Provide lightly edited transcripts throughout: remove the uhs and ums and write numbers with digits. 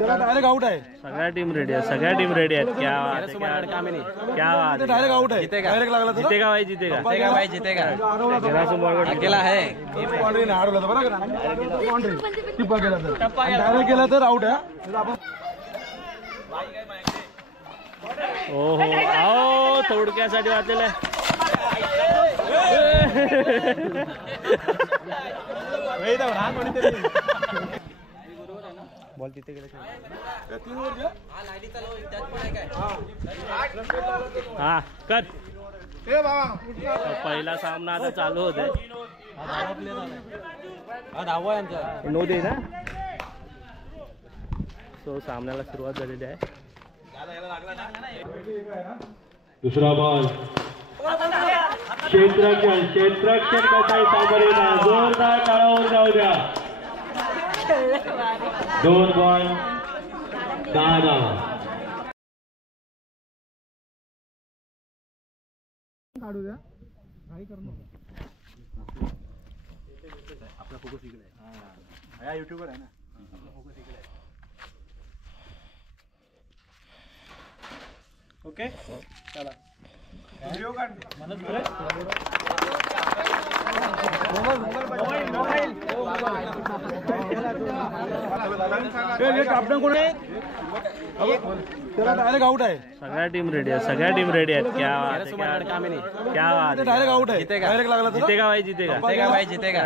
Direct out आहे. सगळ्या team ready आहे, सगळ्या टीम रेडी आहेत. क्या बात है, क्या बात है. डायरेक्ट आउट आहे. डायरेक्ट लागला तर जीतेगा भाई, जीतेगा भाई जीतेगा. अकेला है. बाउंड्री नाही हरवलं बरं का. बाउंड्री टिप्पा केला तर डायरेक्ट केला तर आउट आहे. आपण हो आओ थोडक्यासाठी वाचलेलं आहे. बॉल तिथे गेला. हा कर. पहिला सामना आता चालू होते. नो दे ना. सो सामन्याला सुरुवात झालेली आहे. दुसरा बॉल क्षेत्ररक्षण करताय सामोरेला. जोरदार टाळावर जाऊ द्या. 2 बॉल 10 धावा. काढू द्या. काही करू नको. आपला फोकस इकडे आहे. हा युट्यूबर आहे ना. आपला फोकस इकडे आहे. ओके चला व्हिडिओ काढ. कॅप्टन कोण आहे. डायरेक्ट आउट आहे. सगळ्या टीम रेडी आहे, सगळ्या टीम रेडी आहेत. क्या बात है, क्या बात है. डायरेक्ट आउट आहे. डायरेक्ट लागला तर जीतेगा भाई, जीतेगा. भाई जीतेगा.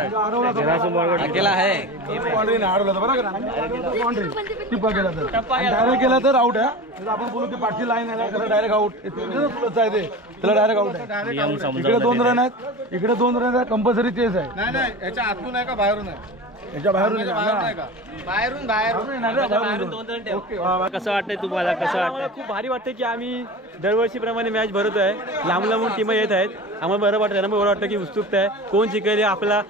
अकेला है. बाउंड्री नाही हरवलं बरं का. बाउंड्री टिप्पा केला तर डायरेक्ट केला तर आउट आहे. आपण बोलू की पाठची लाईन आहे त्याला डायरेक्ट आउट. आहे ते त्याला डायरेक्ट आउट आहे. इकडे 2 रन आहेत, इकडे 2 रन आहेत. कंपल्सरी चेस आहे. नाही नाही याच्या आतून आहे का बाहेरून आहे. याच्या बाहेरून कसं वाटतंय तुम्हाला, कसं वाटतंय. खूप भारी वाटतं की आम्ही दरवर्षीप्रमाणे मॅच भरतोय. लांब लांबून टीम येत आहेत. आम्हाला बरं वाटतं. त्यांना बरं वाटतं की उत्सुकता आहे. कोण जिंकेल आपला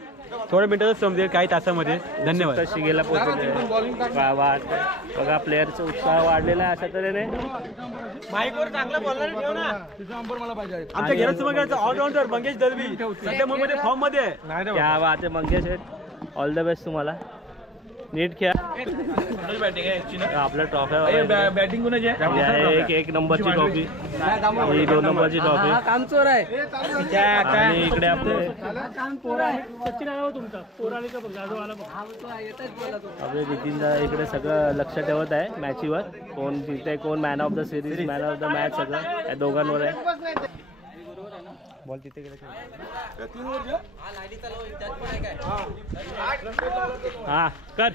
थोड्या मिनिटातच समजेल, काही तासामध्ये. धन्यवाद. शिगेला पोहोचले. बघा प्लेअरचा उत्साह वाढलेला आहे अशा तऱ्हेने. माईकवर चांगला बोलणार ठेव ना. मला पाहिजे. आमच्या घेरसमोरचा ऑलराऊंडर मंगेश दलवी सध्या मुंबईमध्ये फॉर्म मध्ये आहे. क्या बात आहे मंगेश. ऑल द बेस्ट तुम्हाला. नीट खेळा. आपल्या ट्रॉफ्या बॅटिंग कोणाची आहे. एक नंबरची ट्रॉफी, ही 2 नंबरची ट्रॉफी. कामचोर आहे. आणि इकडे आपले आपले नितीनदा इकडे सगळं लक्ष ठेवत आहे मॅचीवर. कोण जिंकते, कोण man of the series, man of the match, सगळं या दोघांवर आहे. बॉल तिथे गेला. हा कर.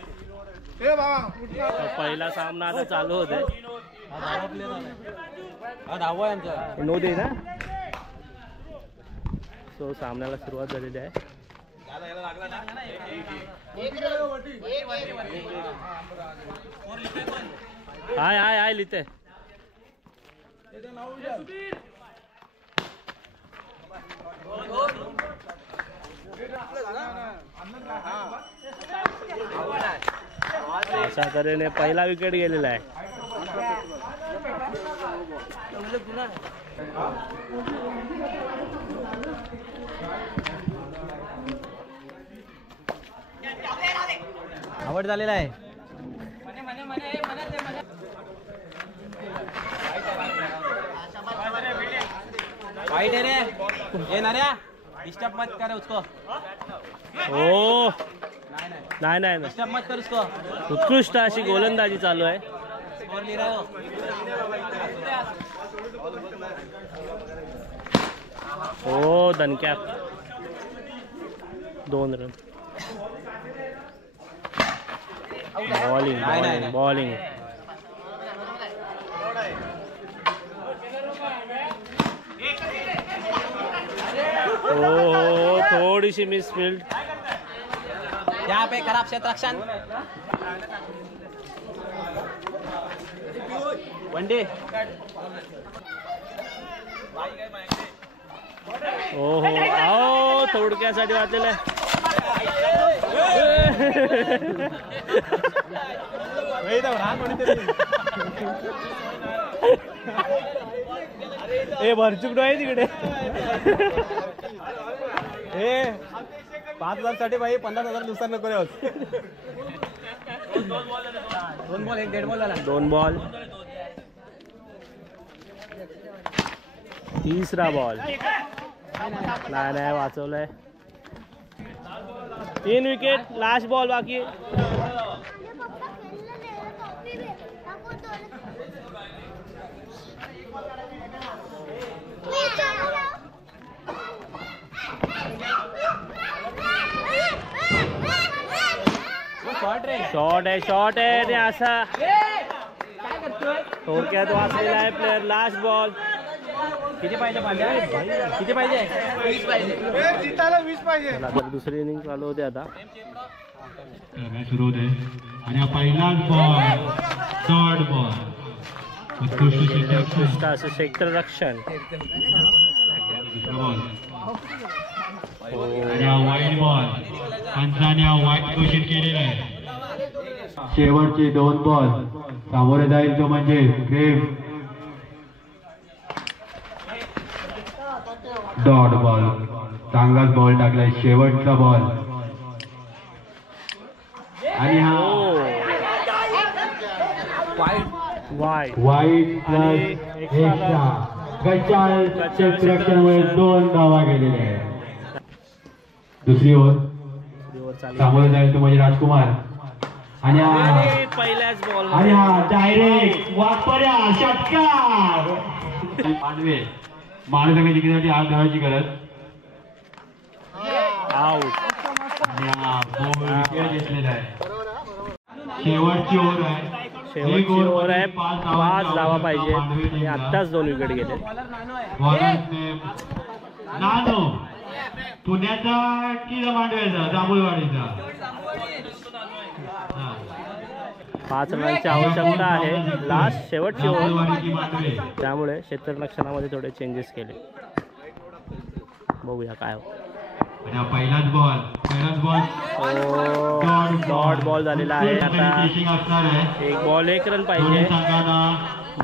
पहिला सामना आता चालू होते. नो दे ना. सो सामन्याला सुरुवात झालेली आहे. हाय हाय हाय लिहिते. अशा तऱ्हेने पहिला विकेट गेलेला आहे. आवड झालेला आहे. वाईट आहे रे. येणाऱ्या डिस्टर्ब मत करे उसको. ओ नाही नाही डिस्टर्ब मत कर उसको. उत्कृष्ट अशी गोलंदाजी चालू आहे. स्कोर लिह रहा हो दणक्या. 2 रन. Bowling bowling. हो थोडीशी मिसफील्ड. यहाँ पे खराब क्षेत्ररक्षण. वनडे. हो आओ थोडक्यासाठी वाचलेलं आहे. भरचुक आहे तिकडे. 5,000 साठी भाई 50,000 दिवसात नको रे. 2 बॉल 1 1.5 बॉल झाला. 2 बॉल. तिसरा बॉल. नाही वाचवलंय. 3 विकेट. लास्ट बॉल बाकी. शॉर्ट आहे आणि असा थोडक्यात वाचलेला आहे प्लेअर. Last ball. किती पाहिजे किती पाहिजे 20 पाहिजे. दुसरी इनिंग चालू होते आता. मॅच सुरू होते आणि हा पहिलाच बॉल. Dot ball. उत्कृष्ट असं क्षेत्ररक्षण. दुसरा बॉल आणि हा वाईट बॉल. पंचाने हा वाईट घोषित केलेला आहे. शेवटचे 2 बॉल सामोरे जाईल तो म्हणजे ग्रेव. Dot ball. चांगलाच बॉल टाकलाय. शेवटचा बॉल आणि हा वाईट प्लस एक्स्ट्रा. गच्चाल क्षेत्ररक्षणामुळे 2 धावा गेलेले आहेत. दुसरी ओव्हर सामोरे जाईल तो म्हणजे राजकुमार आणि पहिल्याच बॉल आणि हा डायरेक्ट वापऱ्या षटकार. मानवे जिंकण्यासाठी आज धावांची गरज. आउट. घेतलेला आहे. शेवटची ओव्हर आहे. शेवटची ओव्हर आहे. 5 धावा पाहिजे आणि आत्ताच 2 विकेट गेले. नानो पुण्याचा की मांडव्याचा जांभूळवाडीचा. 5 रनांची आवश्यकता आहे. लास्ट शेवटची ओव्हर. मांडवे त्यामुळे क्षेत्ररक्षणामध्ये थोडे चेंजेस केले. बघूया काय पहिलाच बॉल. डॉट बॉल झालेला आहे. आता 1 बॉल 1 रन पाहिजे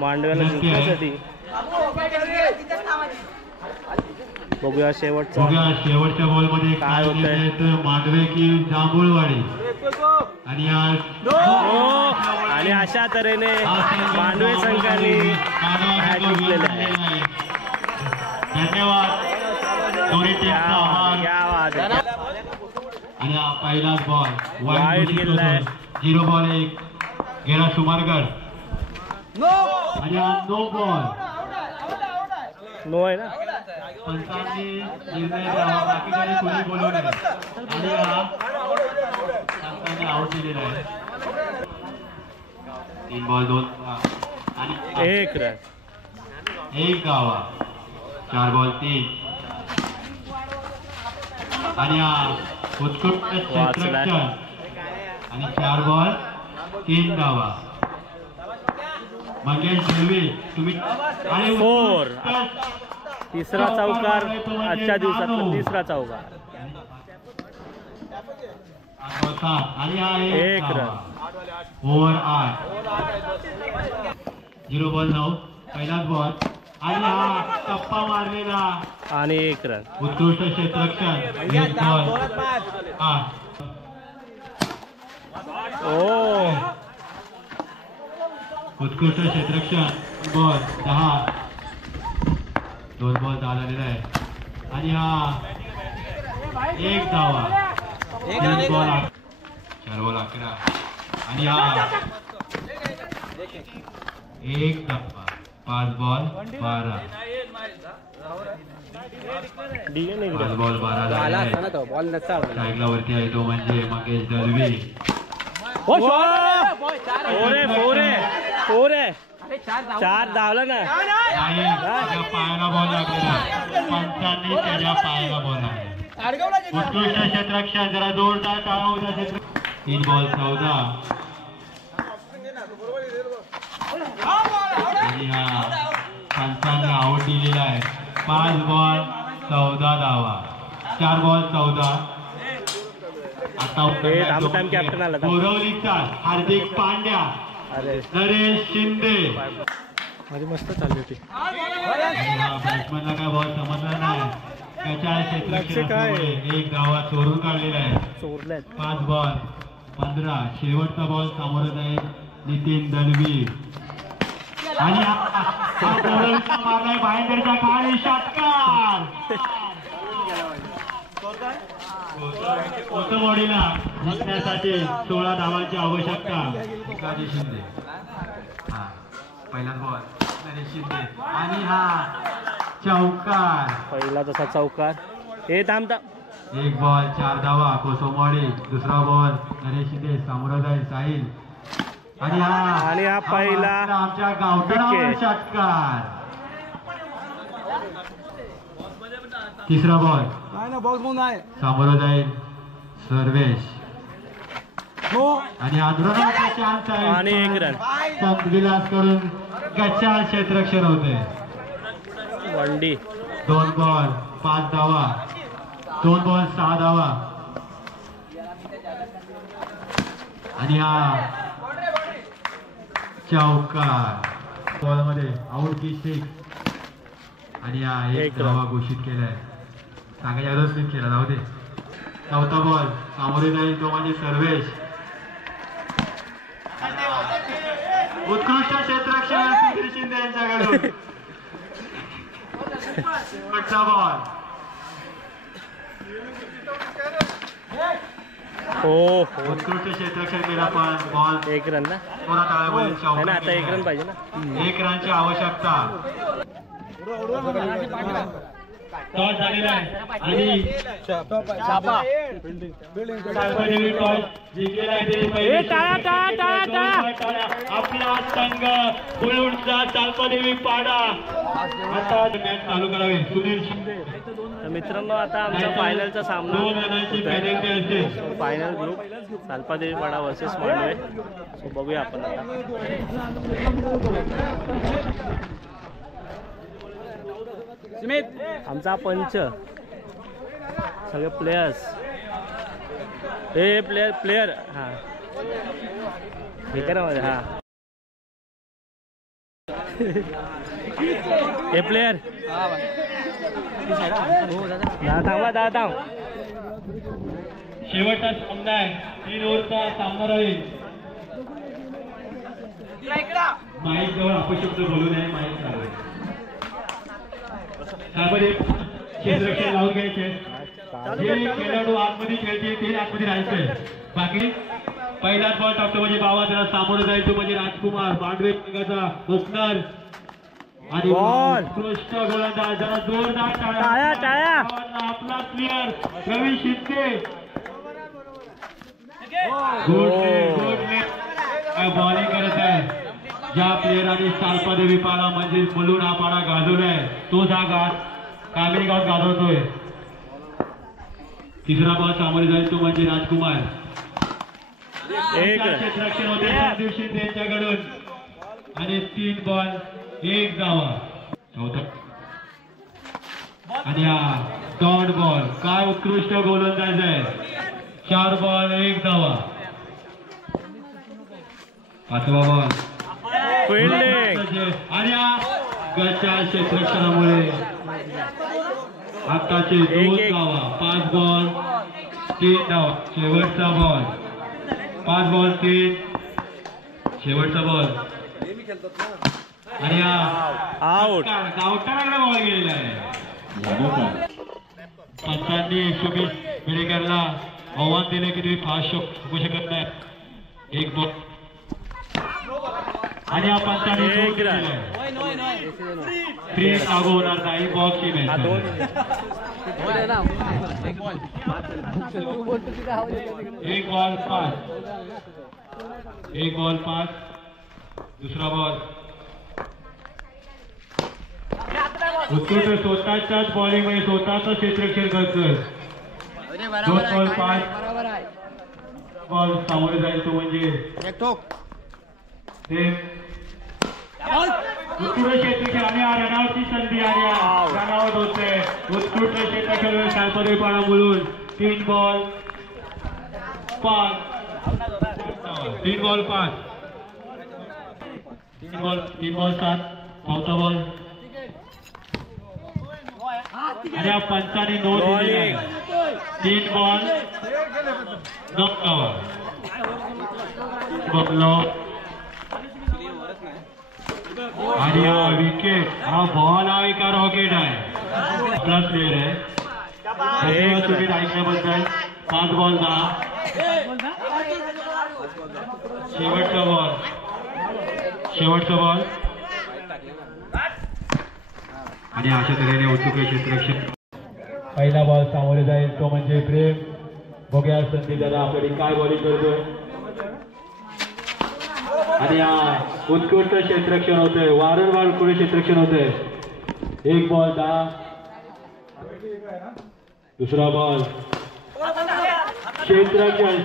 मांडव्याला जिंकण्यासाठी. बघूया शेवटच्या बॉल मध्ये काय होतंय. मांडवे की जांभूळवाडी आणि अशा तऱ्हेने मांडवे संघाने मॅच जिंकलेला आहे. धन्यवाद. आणि हा पहिलाच बॉल वाईट गेलाय. 0 बॉल 1 गेला सुमारकर आणि हा नो बॉल. नो आहे ना. पंचांनी निर्णय द्यावा. बाकीकडे कोणी बोलवलं आणि हा पंचांनी आउट दिलेला आहे. 3 बॉल 2 आणि 1 रन. 1 धावा. 4 बॉल 3 आणि हा उत्कृष्ट क्षेत्ररक्षण आणि 4 बॉल 3 धावा. मंगेश दळवी तुम्ही 4. तिसरा चौकार आजच्या दिवसातला तिसरा चौकार. आणि हा 1 रन. ओव्हर 8. 0 बॉल 9 पहिलाच बॉल आणि हा टप्पा मारलेला आणि 1 रन. उत्कृष्ट क्षेत्ररक्षण. 1 बॉल 8. उत्कृष्ट क्षेत्ररक्षण. बॉल 10. 2 बॉल 10 झालेला आहे आणि हा 1 धावा. 3 बॉल 8. 4 बॉल 11 आणि हा 1 टप्पा. 5 बॉल 12. 5 बॉल 12 झालेला वरती आहे तो म्हणजे मंगेश दळवी. 4 आहे. 4 धावला ना. त्याच्या पायाला बॉल लागलेला. पंचांनी त्याच्या पायाला बॉल लागला. उत्कृष्ट क्षेत्ररक्षण. जरा जोरदार टाळा होता क्षेत्र. 3 बॉल 14 आणि हा पंचांनी आउट दिलेला आहे. 5 बॉल 14 धावा. 4 बॉल 14. आता कॅप्टन आला. बोरवलीचा हार्दिक पांड्या. नरेश शिंदे. माझी मस्त चालली होती. बॅट्समॅनला काय बॉल समजला नाही. त्याच्या क्षेत्रक्षणामुळे एक धावा चोरून काढलेला आहे. चोरल्यात 5 बॉल 15. शेवटचा बॉल सामोरं जाईल नितीन दलवी आणि मारलाय बाहेरच्या खाली षटकार. कोथमवाडीला जिंकण्यासाठी 16 धावांची आवश्यकता. नरेश शिंदे पहिलाच बॉल नरेश शिंदे आणि हा चौकार. पहिला तसा चौकार. हे थांब. 1 बॉल 4 धावा कोसमवाडी. दुसरा बॉल नरेश शिंदे सामोरं जाईल साहिल आणि हा पहिला आमच्या गावठाणावर षटकार. तिसरा बॉल बॉक्स म्हणून आहे सामोरं जाईल सर्वेश आणि आंध्राचा चान्स आहे आणि 1 रन. संत विलास कडून गच्चाळ क्षेत्ररक्षण होते. वंडी 2 बॉल 5 धावा. 2 बॉल 6 धावा आणि हा चौकार. बॉलमध्ये आउट की 6 आणि हा 1 धावा घोषित केलाय. सांगायच्या अगोदर स्लिप केला जाऊ दे. 4था बॉल सामोरे जाईल तो म्हणजे सर्वेश. उत्कृष्ट क्षेत्ररक्षण सुधीर शिंदे यांच्याकडून. 8चा बॉल उत्कृष्ट क्षेत्ररक्षण केला पण बॉल 1 रन ना. थोडा ताळ्यामध्ये चौकार. आता 1 रन पाहिजे ना. 1 रनची आवश्यकता. टॉस झालेला आहे आणि आपला संघ बुलुंडचा चालपादेवी पाडा आता मॅच चालू करावी. सुनील शिंदे. तर मित्रांनो आता आमचा फायनलचा सामना. 2 रनांची पेनल्टी असते. फायनल ग्रुप सालपादेवी पाडा वर्सेस मांडवे. सो बघूया आपण आता. आमचा पंच सगळे प्लेयर्स. हे प्लेयर हा हे करा मध्ये. हा हे प्लेयर दादा शेवटचा सामना आहे. 3 ओव्हरचा सामना राहील. माईक जवळ अपशब्द बोलू नये. माईक चालू आहे. त्यामध्ये क्षेत्ररक्षण लावून घ्यायचे. जे खेळाडू आतमध्ये खेळतील ते आतमध्ये राहायचंय. बाकी पहिलाच बॉल टाकतो म्हणजे बाबा त्याला सामोरं जायचं म्हणजे राजकुमार मांडवे संघाचा ओपनर आणि उत्कृष्ट गोलंदाज. जरा जोरदार टाळ्या. आपला प्लेयर रवी शिंदे. बॉलिंग करत आहे. ज्या प्लेयरांनी सालपादेवी पाडा म्हणजे मुलुंड हा पाडा गाजवलाय तोच हा कामेरी गाव गाजवतोय. तिसरा बॉल सामोरे जाईल तो म्हणजे राजकुमार. क्षेत्ररक्षण होते संदीप शिंदे यांच्याकडून आणि 3 बॉल 1 धावा. आणि हा डॉट बॉल. काय उत्कृष्ट गोलंदाज आहे. 4 बॉल 1 धावा. 5वा बॉल आणि गच्चाळ क्षेत्ररक्षणामुळे आताचे 2 धावा. 5 बॉल 3 धावा. शेवटचा बॉल 5 बॉल 3 शेवटचा बॉल आणि आउट. गावठाणाकडे बॉल गेलेला आहे. पंचांनी सुमित बेडेकरला आव्हान दिले की तुम्ही फास्ट शकू शकत नाही. 1 बॉल आणि आपण फ्री लागू होणार नाही. बॉक्स ही मॅच. 1 बॉल 5. 1 बॉल 5. दुसरा बॉल उत्कृष्ट स्वतःच्याच बॉलिंग मध्ये स्वतःच क्षेत्ररक्षण करतोय. 2 बॉल 5. बॉल सामोरे जाईल तो म्हणजे उत्कृष्ट क्षेत्ररक्षण आणि रनआउटची संधी आणि रनआउट होते. उत्कृष्ट क्षेत्ररक्षण सालपादेवी पाडा बोलून 3 बॉल 5. 3 बॉल 5. 3 बॉल 7. 4था बॉल आणि या पंचांनी नोंद दिलेली आहे. 3 बॉल 9 धावा. बघलो आणि हा विकेट, हा बॉल हा एका रॉकेट आहे. आपला प्लेअर आहे. धन्यवाद तुम्ही ऐकल्याबद्दल. 5 बॉल 10. शेवटचा बॉल आणि अशा तऱ्हेने उत्सुक क्षेत्ररक्षण. पहिला बॉल सामोरे जाईल तो म्हणजे प्रेम. बघूया संदीप दादा आपल्याला काय बॉलिंग करतोय. आणि हा उत्कृष्ट क्षेत्ररक्षण होतंय. वारंवार पुढे क्षेत्ररक्षण होतंय. 1 बॉल 10. दुसरा बॉल क्षेत्ररक्षण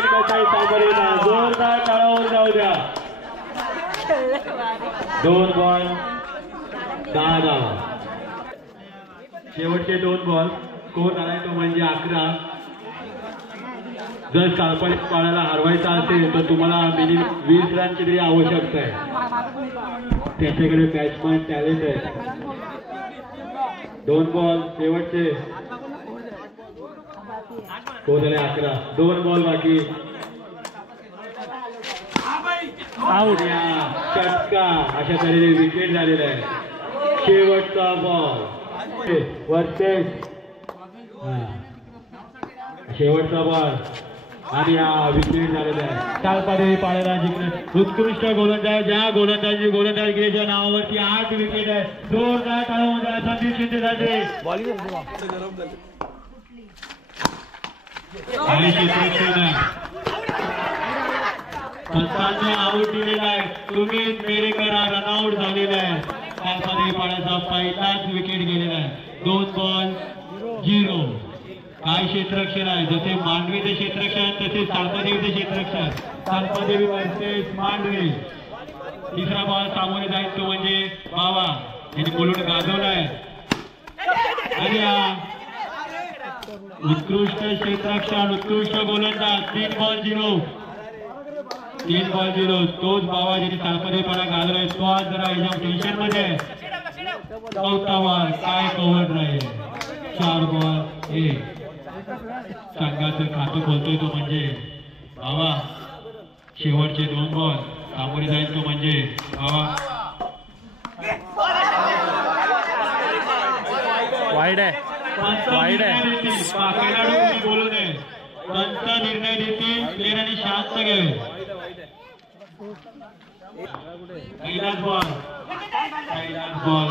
कसं आहे सामोरे जा. जोरदार टाळावर जाऊ द्या. 2 बॉल 10 धावा. शेवटचे 2 बॉल स्कोर आलाय तो म्हणजे 11. जर काल्पनिक पाळाला हरवायचा असेल तर तुम्हाला मिनिमम 20 रनची तरी आवश्यकता आहे. त्याच्याकडे बॅट्समॅन टॅलेंट आहे. 2 बॉल शेवटचे स्कोर झाले 11. 2 बॉल बाकी. षटका अशा तऱ्हेने विकेट झालेला आहे. शेवटचा बॉल वर्सेस शेवटचा बॉल आणि हा विकेट झालेला आहे. कालपाडी पाळायला जिंकले उत्कृष्ट गोलंदाज. ज्या गोलंदाजगिरीच्या नावावरती 8 विकेट आहे. जोरदार टाळ्या संदीप शिंदे झाले. आणि क्षेत्ररक्षण पंचांनी आऊट दिलेला आहे. तुम्ही मेरे करा रनआउट झालेला आहे. कालपाडी पाळ्याचा पहिलाच विकेट गेलेला आहे. 2 बॉल 0. काय क्षेत्ररक्षण आहे. जसे मांडवीचे क्षेत्ररक्षण तसे सालपादेवीचे क्षेत्ररक्षण. सालपादेवी वर्सेस मांडवी. तिसरा बॉल सामोरे जाईल तो म्हणजे बावा यांनी बोलून गाजवलाय. आणि हा उत्कृष्ट क्षेत्ररक्षण उत्कृष्ट गोलंदाज. 3 बॉल 0. तोच बाबा ज्याने सालपादेवीपणा गाजवलाय तो आज जरा एकदम टेन्शन मध्ये. चौथा बॉल काय कव्हर राहील. 4 बॉल 1. संघाचं खातं खोलतोय तो म्हणजे बाबा. शेवटचे 2 बॉल सामोरे जाईल तो म्हणजे बाबा. वाईड आहे. खेळाडू बोलू नये. पंच निर्णय देतील. प्लेयरांनी शांत घ्यावे. पहिलाच बॉल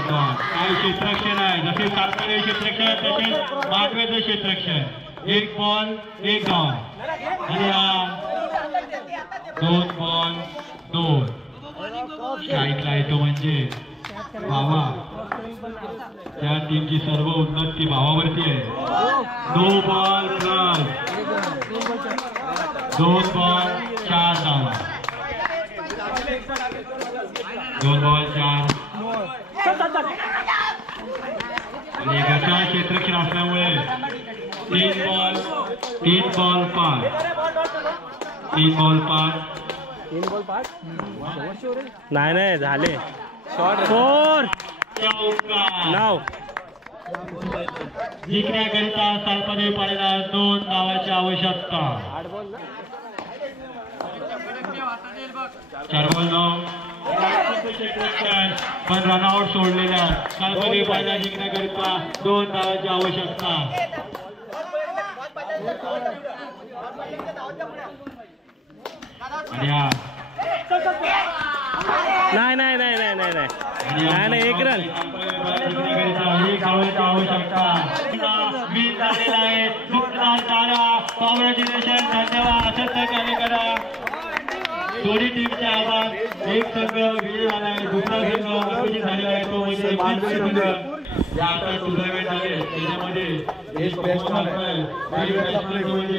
काय क्षेत्ररक्षण आहे. जसे सालपादेवी क्षेत्ररक्षण तसेच मांडवेचं क्षेत्ररक्षण. 1 बॉल 1 धाव. आणि हा 2 बॉल 2. स्ट्राईकला येतो म्हणजे भावा. त्या टीमची सर्व उन्नती भावावरती आहे. 2 बॉल प्लस 2 बॉल 4 धावा. 2 बॉल 4. आणि गटा क्षेत्ररक्षण असल्यामुळे 3 बॉल 5. 3 बॉल 5. नाही झाले. 4 9. जिंकण्याकरिता सालपादेवी पाळ्याला 2 धावांची आवश्यकता. 4 बॉल 9. पण रनआउट सोडलेल्या सालपादेवी पाळ्याला जिंकण्याकरिता 2 धावांची आवश्यकता. आणि नाही 1 रन. आवश्यकता. वीज झालेला आहे. पॉवर जनरेशन धन्यवाद. असंच सहकार्य करा. दोन्ही टीमचे आभार. एक संघ विजय झालाय. दुसरा संघ अपयशी झालेला आहे तो म्हणजे मांडवी संघ. या आता टुर्नामेंट आहे त्याच्यामध्ये एक म्हणजे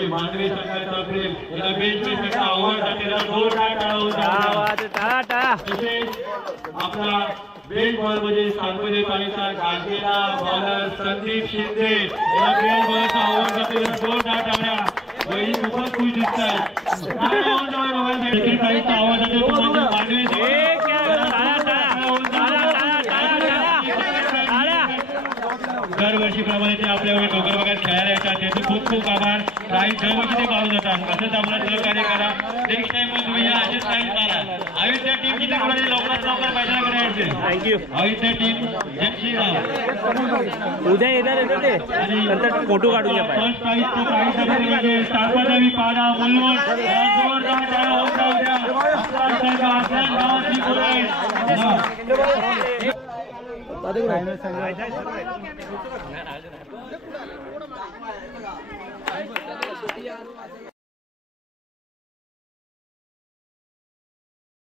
मांडवी संघाचा प्रेम. याला बेस्ट आवड तसेच आपला बेस्ट बॉल म्हणजे सालपादेवी पाळ्याचा गाजलेला बॉलर संदीप शिंदे. याला बेस्ट बॉलचा आवड जाते. 2 टाळ्या. वही खूपच खुश दिसत आहे. आवाज येतो तो म्हणजे मांडवी. सर्व खूप आभार. प्राईज दरवर्षी ते पाहून जातात. असंच आपलं सहकार्य करा. नेक्स्ट टाइम पण तुम्ही या असेच प्राईज मारा. अयोध्या टीम किती कोणाची लवकरात लवकर मैदानाकडे यायचे. थँक्यू. अयोध्या टीम जय श्रीराम. उद्या येणार आहे ना ते, नंतर फोटो काढून घ्या. फर्स्ट प्राईज तो प्राईज म्हणजे सातवादावी पाडा मुलवड जोरदार टाळ्या होऊन जाऊ द्या. आसलान गावाची मुलं